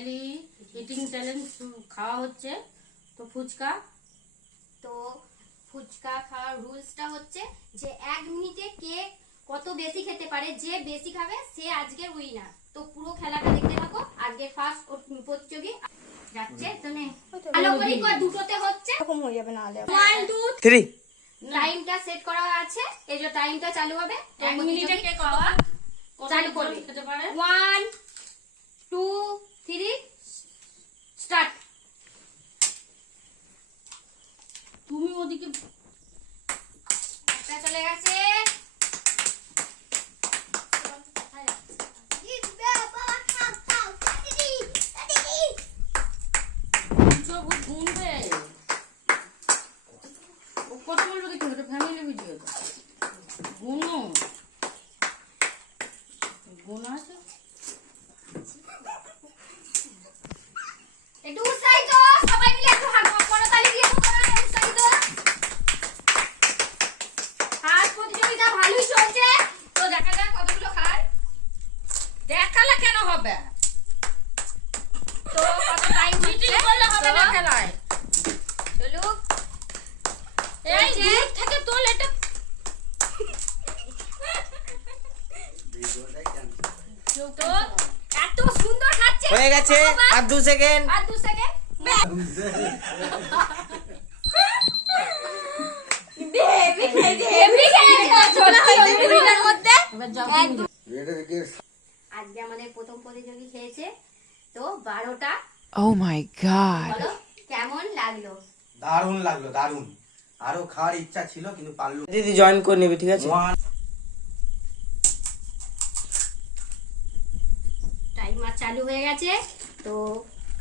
Family eating challenge খাওয়া হচ্ছে। তো ফুচকা? তো ফুচকা খাওয়ার রুলসটা হচ্ছে যে এক মিনিটে কে কত বেশি খেতে পারে যে বেশি খাবে সে আজকের উইনার তো পুরো খেলাটা দেখতে থাকো। আজকে ফার্স্ট প্রতিযোগী যাচ্ছে। তো নে ভালো করে কর, দুটোতে হচ্ছে। এরকম হয়ে যাবে না হলে ওয়ান টু থ্রি টাইমটা সেট করা আছে। এই যে টাইমটা চালু হবে। তো এক মিনিটে কে কত কত চালু করবে। খেতে পারে? ওয়ান টু থ্রি স্টার্ট তুমি ওদিকে একটা চলে গেছে। দুটো ভূত গুনবে ও কত বলবে কি তুমি ফ্যামিলি ভিডিও গুণ আছে? একটু উৎসাহিত সবাই মিলে একটু করতালি দিয়ে উৎসাহিত। হাত প্রতিযোগিতা ভালোই চলছে। তো দেখা যাক কতগুলো খায়। দেখালে কেন হবে? তো কত টাইম চিটিং করলে হবে না খেলায়। চলুক। এই। দূর থেকে তোল এটা। তো হয়ে গেছে। আর দু সেকেন্ড আর দু আজকে আমাদের প্রথম প্রতিযোগী খেয়েছে। তো বারোটা। Oh. কেমন লাগল? দারুণ লাগল দারুণ। আরও খাওয়ার ইচ্ছা ছিল কিন্তু পারল। দিদি জয়েন করে নেবে ঠিক আছে? টাইমার চালু হয়ে গেছে তো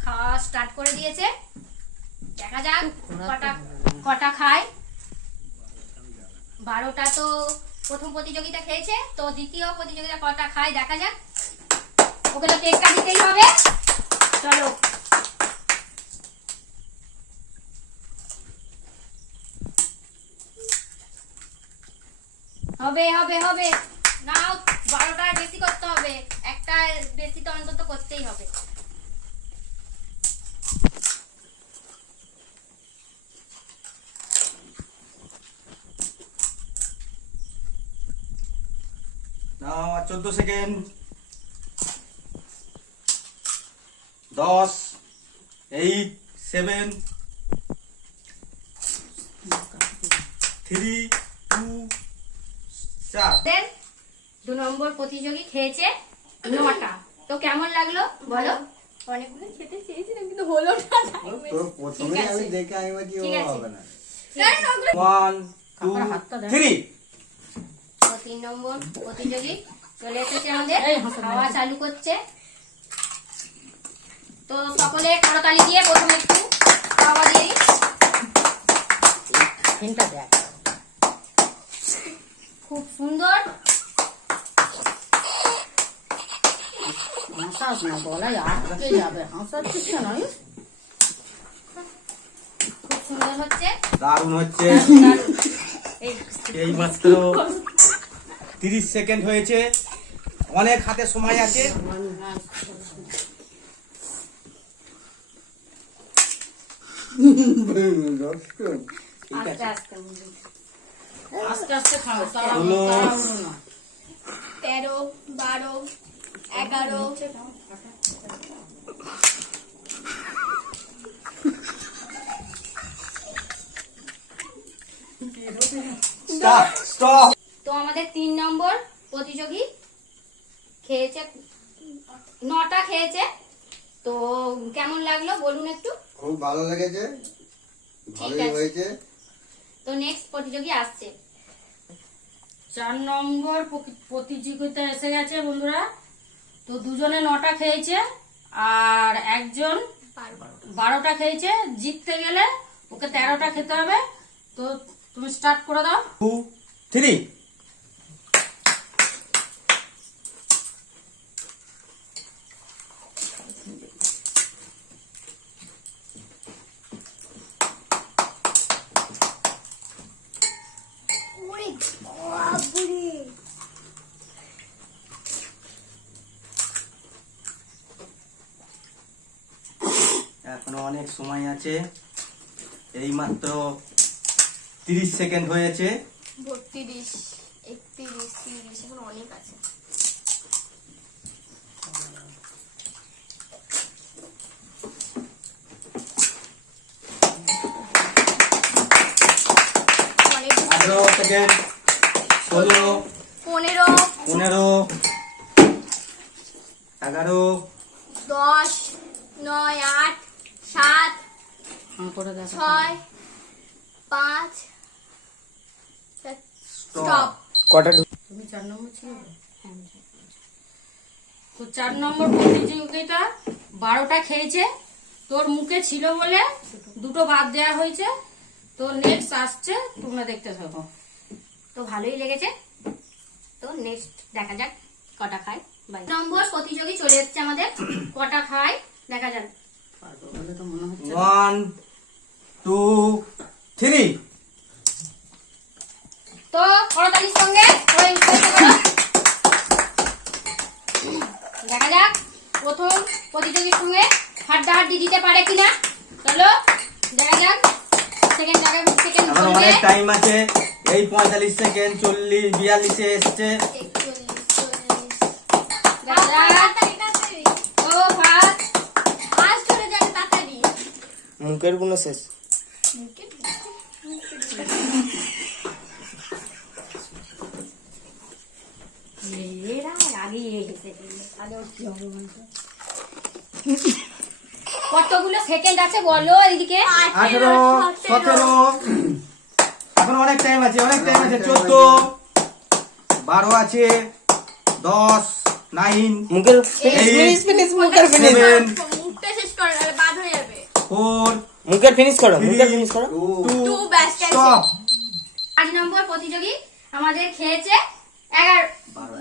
খাওয়া স্টার্ট করে দিয়েছে। দেখা যাক কটা কটা খায়। বারোটা তো প্রথম প্রতিযোগিতা খেয়েছে তো দ্বিতীয় প্রতিযোগিতা কটা খায় দেখা যাক। ওকে তো টেক্কা দিতেই হবে। চলো। হবে হবে হবে। নাও বারোটা বেশি করতে হবে। একটা বেশি তো অন্তত করতেই হবে। চোদ্দ সেকেন্ড। দশ এইট সেভেন থ্রি টু চার। দু নম্বর প্রতিযোগী খেয়েছে। নটা তো কেমন লাগল? বলো। অনেকগুলো খেতে চেয়েছিলাম কিন্তু হলো না। প্রথমে আমি দেখে আমি বলছি ও হবে না। ওয়ান টু কাকার হাতটা দেন। থ্রি তিন নম্বর প্রতিযোগী। চলে এসেছে আমাদের। এই হাসো না। খাওয়া চালু করছে। তো সকলে করতালি দিয়ে প্রথমে একটু খাওয়া দিয়ে দিই। তিনটা দেখ। খুব সুন্দর। খুব সুন্দর হচ্ছে দারুণ হচ্ছে এই এই মাত্র তিরিশ সেকেন্ড হয়েছে অনেক হাতে সময় আছে আস্তে আস্তে খাও তেরো বারো এগারো। Stop stop. তো আমাদের তিন নম্বর প্রতিযোগী খেয়েছে নটা খেয়েছে। তো কেমন লাগল বলুন একটু? খুব ভালো লেগেছে ভালোই। হয়েছে। তো নেক্সট প্রতিযোগী আসছে। চার নম্বর প্রতিযোগিতা এসে গেছে বন্ধুরা। তো দুজনে নটা খেয়েছে আর একজন বারোটা খেয়েছে। জিততে গেলে ওকে তেরোটা খেতে হবে। তো তুমি স্টার্ট করে দাও। থ্রি সময় আছে। এই মাত্র তিরিশ সেকেন্ড হয়েছে। বত্রিশ একত্রিশ তিরিশ এখন অনেক আছে। আঠারো সেকেন্ড ষোলো পনেরো পনেরো এগারো দশ নয় আট সাত হ্যাঁ, করে দেখো ছয় পাঁচ স্টপ কটা তুমি চার নম্বর ছিল তো? তো চার নম্বর প্রতিযোগিতা বারোটা খেয়েছে। তোর মুখে ছিল বলে দুটো বাদ দেওয়া হয়েছে। তো নেক্সট আসছে তোমরা দেখতে থাকো। তো ভালোই লেগেছে। তো নেক্সট দেখা যাক কটা খায়। নম্বর প্রতিযোগী চলে এসছে আমাদের। কটা খায়? দেখা যাক। ওয়ান টু থ্রি তো করতালির সঙ্গে দেখা যাক প্রথম প্রতিযোগীর সঙ্গে হাড্ডাহাড্ডি দিতে পারে কিনা। চলো দেখা যাক সেকেন্ড সেকেন্ড অনেক টাইম আছে। এই পঁয়তাল্লিশ সেকেন্ড চল্লিশ বিয়াল্লিশে এসছে একচল্লিশ চল্লিশ দেখা যাক ও ভাত আজ চলে যাবে তাড়াতাড়ি মুখের গুণ শেষ? কতগুলো সেকেন্ড আছে বলো এদিকে? আঠেরো সতেরো। এখন অনেক টাইম আছে অনেক টাইম আছে চোদ্দ বারো আছে দশ নাইন মুখের ফিনিশ ফিনিশ মুখের ফিনিশ সেভেন মুখটা শেষ করে নাহলে বাদ হয়ে যাবে ফোর মুখের ফিনিশ করো মুখের ফিনিশ করো। টু টু ব্যাস স্টপ পাঁচ নম্বর প্রতিযোগী আমাদের খেয়েছে এগারো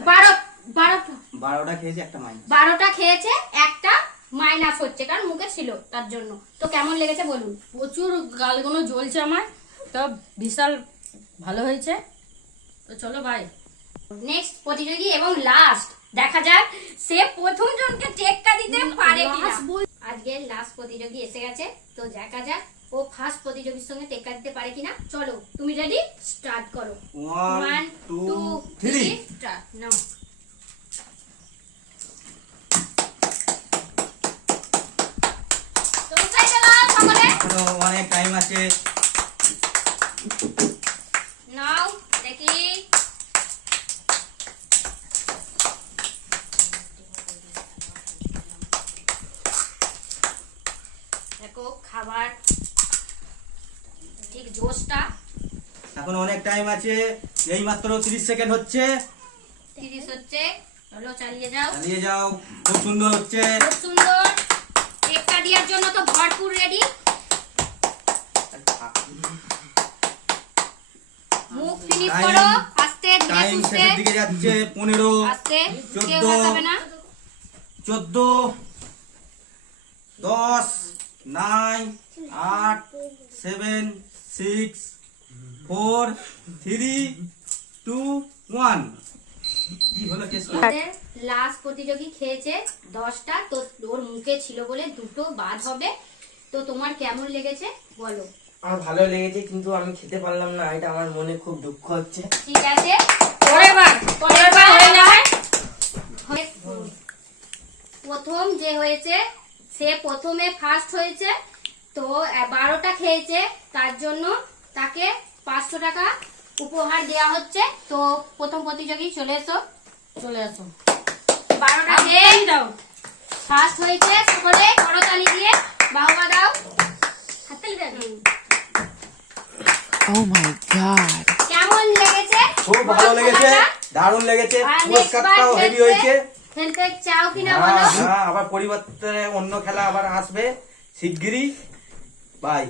বারো বারো বারোটা খেয়েছি একটা মাইন বারোটা খেয়েছে একটা মাইনাস হচ্ছে কারণ মুখে ছিল তার জন্য। তো কেমন লেগেছে বলুন? প্রচুর গালগুলো জ্বলছে আমার তো বিশাল ভালো হয়েছে। তো চলো ভাই নেক্সট প্রতিযোগী এবং লাস্ট দেখা যাক সে প্রথম জনকে টেক্কা দিতে পারে কিনা। আজকে লাস্ট প্রতিযোগী এসে গেছে। তো দেখা যাক ও ফার্স্ট প্রতিযোগীর সঙ্গে টেক্কা দিতে পারে কিনা। চলো তুমি রেডি স্টার্ট করো। One two three start now অনেক টাইম আছে। নাও দেখো। ঠিক জোশটা। এখন অনেক টাইম আছে এই মাত্র তিরিশ সেকেন্ড হচ্ছে। তিরিশ হচ্ছে চলো চালিয়ে যাও। চালিয়ে যাও খুব সুন্দর হচ্ছে। খুব সুন্দর। টেক্কা দেওয়ার জন্য তো ভরপুর রেডি মুখ ফিনিশ করো আস্তে ধীরে সুস্থে। দিকে যাচ্ছে পনেরো আস্তে কেউ চোদ্দ। হাসাবে না। চোদ্দ দশ নাইন আট seven six four three two one. Last প্রতিযোগী খেয়েছে দশটা তো ওর মুখে ছিল বলে দুটো বাদ হবে। তো তোমার কেমন লেগেছে? বলো। আমার ভালো লেগেছে কিন্তু আমি খেতে পারলাম না এটা আমার মনে খুব দুঃখ হচ্ছে। ঠিক আছে। পরের বার পরের বার হয়ে যাবে প্রথম যে হয়েছে সে প্রথমে ফার্স্ট হয়েছে। তো বারোটা খেয়েছে তার জন্য তাকে পাঁচশো টাকা উপহার দেওয়া হচ্ছে। তো প্রথম প্রতিযোগী চলে এসো। চলে আসো। বারোটা খেয়ে দাও। ফার্স্ট হয়েছে সকলে করতালি দিয়ে বাহবা দাও। হাততালি Oh my god. কেমন লেগেছে? খুব ভালো লেগেছে দারুণ লেগেছে পুরস্কারটাও হেভি হয়েছে। খেলতে চাও কিনা হ্যাঁ বলো? হ্যাঁ আবার পরিবর্তনে অন্য খেলা আবার আসবে শিগগিরই। বাই